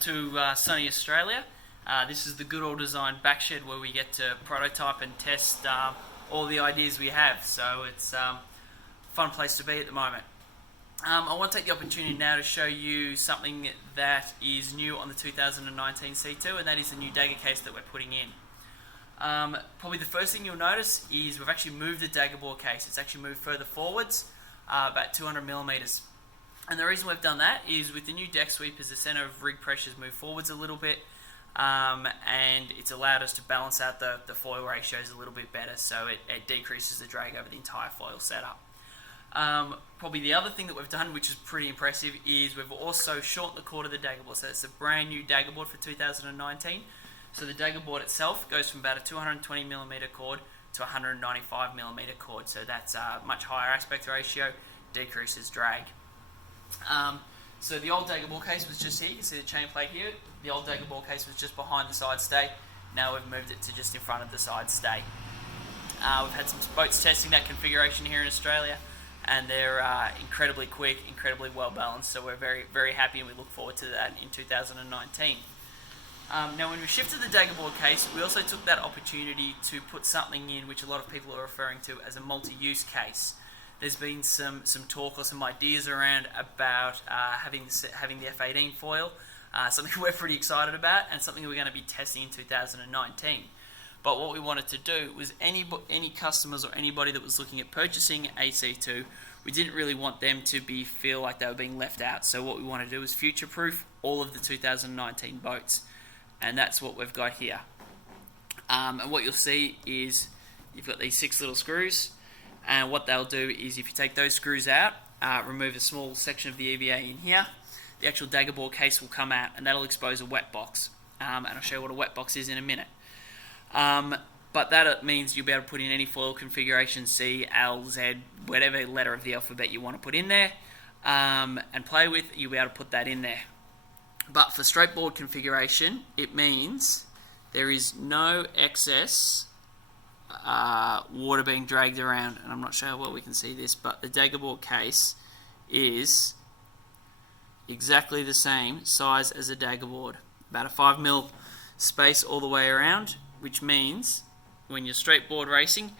to sunny Australia. This is the Goodall Design backshed where we get to prototype and test all the ideas we have. So it's a fun place to be at the moment. I want to take the opportunity now to show you something that is new on the 2019 C2, and that is the new dagger case that we're putting in. Probably the first thing you'll notice is we've actually moved the dagger bore case. It's actually moved further forwards, about 200 millimeters. And the reason we've done that is with the new deck sweepers, the center of rig pressures moved forwards a little bit, and it's allowed us to balance out the foil ratios a little bit better, so it decreases the drag over the entire foil setup. Probably the other thing that we've done, which is pretty impressive, is we've also shortened the chord of the dagger board. So it's a brand new dagger board for 2019. So the dagger board itself goes from about a 220mm chord to a 195mm chord. So that's a much higher aspect ratio, decreases drag. So the old dagger bore case was just here. You can see the chain plate here. The old dagger bore case was just behind the side stay. Now we've moved it to just in front of the side stay. We've had some boats testing that configuration here in Australia, and they're incredibly quick, incredibly well balanced, so we're very, very happy, and we look forward to that in 2019. Now when we shifted the dagger board case, we also took that opportunity to put something in which a lot of people are referring to as a multi-use case. There's been some talk or some ideas around about having the F18 foil, something we're pretty excited about, and something we're going to be testing in 2019. But what we wanted to do was any customers or anybody that was looking at purchasing a C2, we didn't really want them to feel like they were being left out. So what we want to do is future-proof all of the 2019 boats, and that's what we've got here. And what you'll see is you've got these 6 little screws, and what they'll do is if you take those screws out, remove a small section of the EVA in here, the actual dagger bore case will come out, and that'll expose a wet box. And I'll show you what a wet box is in a minute. But that means you'll be able to put in any foil configuration, C, L, Z, whatever letter of the alphabet you want to put in there, and play with, you'll be able to put that in there. But for straight board configuration, it means there is no excess water being dragged around, and I'm not sure how well we can see this, but the dagger board case is exactly the same size as a dagger board, about a 5mm space all the way around, which means when you're straight board racing,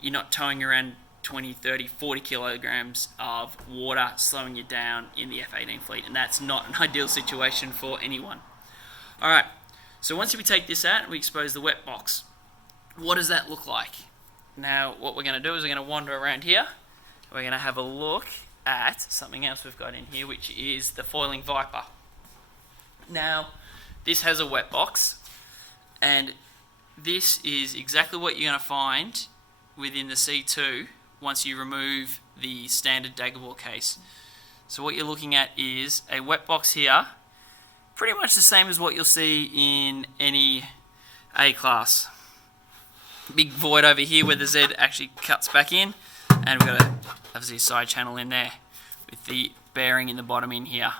you're not towing around 20, 30, 40 kilograms of water slowing you down in the F18 fleet, and that's not an ideal situation for anyone. Alright, so once we take this out and we expose the wet box, what does that look like? Now what we're going to do is we're going to wander around here, we're going to have a look at something else we've got in here, which is the foiling Viper. Now this has a wet box, and this is exactly what you're going to find within the C2 once you remove the standard dagger bore case. So what you're looking at is a wet box here, pretty much the same as what you'll see in any A-class. Big void over here where the Z actually cuts back in, and we've got obviously a side channel in there with the bearing in the bottom in here.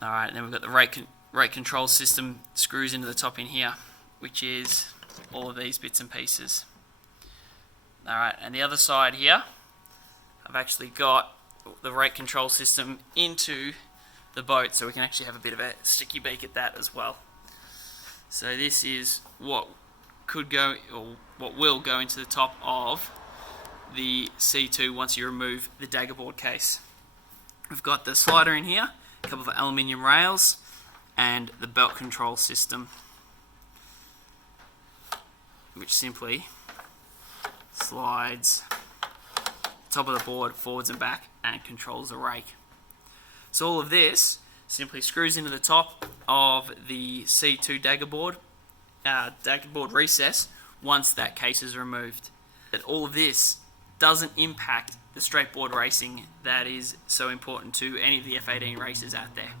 Alright, and then we've got the rate control system screws into the top in here, which is all of these bits and pieces. Alright, and the other side here, I've actually got the rate control system into the boat, so we can actually have a bit of a sticky beak at that as well. So this is what could go, or what will go into the top of the C2 once you remove the dagger board case. We've got the slider in here, a couple of aluminium rails, and the belt control system, which simply slides top of the board forwards and back and controls the rake. So all of this simply screws into the top of the C2 dagger board recess once that case is removed. But all of this doesn't impact the straight board racing that is so important to any of the F18 racers out there.